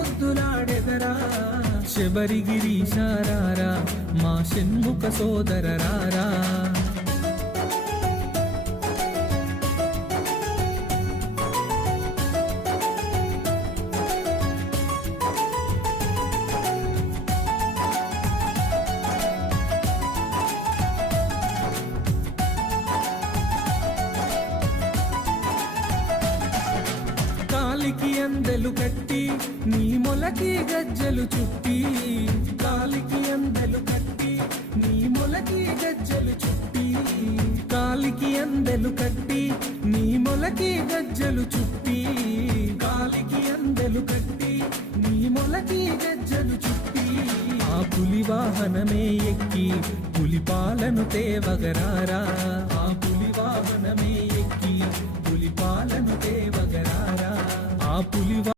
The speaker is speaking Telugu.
ముద్దులాడెదరా శబరిగిరీశారారా మా షణ్ముఖ సోదరరారా కాలికి అందెలు కట్టి నీ మొలకి గజ్జలు చుట్టి కాలికి అందెలు కట్టి నీ మొలకి గజ్జలు చుట్టి కాలికి అందెలు కట్టి నీ మొలకి గజ్జలు చుట్టి కాలికి అందెలు కట్టి నీ మొలకి గజ్జలు చుట్టి ఆ పులి వాహనమే ఎక్కి పులిపాలను తేవగరారా ఆ పులి వాహనమే ఎక్కి పులిపాలను తేవగరారా ఆ పులి